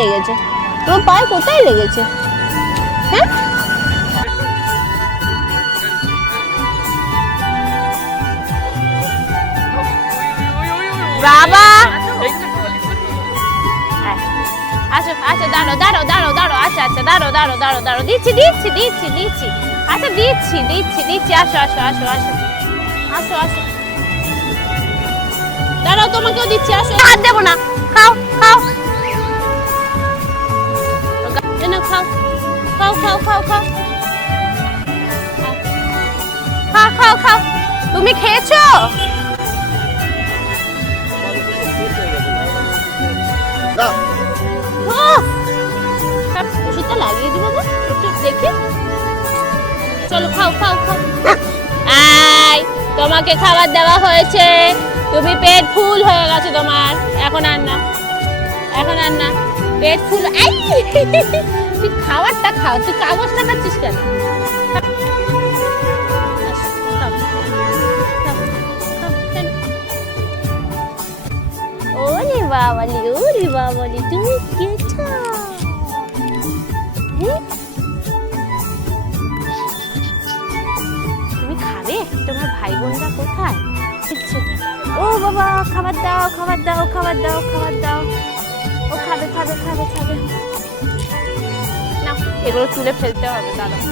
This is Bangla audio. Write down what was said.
লেগেছে? তোমার পায়ে কোথায় লেগেছে? হ্যাঁ, বাবা আচ্ছা আচ্ছা, দাঁড়ো দাঁড়ো দাঁড়ো দাঁড়ো, আচ্ছা আচ্ছা, দাঁড়ো দাঁড়ো দাঁড়ো দাঁড়ো, দিচ্ছি দিচ্ছি দিচ্ছি দিচ্ছি, আচ্ছা দিচ্ছি দিচ্ছি দিচ্ছি, আসো আসো আসো আসো আসো আসো, দাঁড়াও তোমাকেও দিচ্ছি, আসো। হাত দেবো না, খাও খাও, না খাও খাও খাও খাও খাও খাও খাও খাও, তুমি খেয়েছো? ওষুধটা লাগিয়ে দিব তো একটু দেখি, চলো খাও খাও খাও। আই, তোমাকে খাবার দেওয়া হয়েছে, তুমি পেট ফুল হয়ে গেছে তোমার, এখন আর না, এখন আর না, পেট ফুল। আই, তুই খাবারটা খাও, তুই কাগজটা খাচ্ছিস কেন? ওরে বাবালি, ওরে বাবালি, তুমি খেয়েছো? তুমি খাবে? তোমার ভাই বোনরা কোথায়? ও বাবা, খাবার দাও খাবার দাও খাবার দাও খাবার দাও, ও খাবে খাবে খাবে খাবে, না এগুলো তুলে ফেলতে হবে, দাঁড়াও।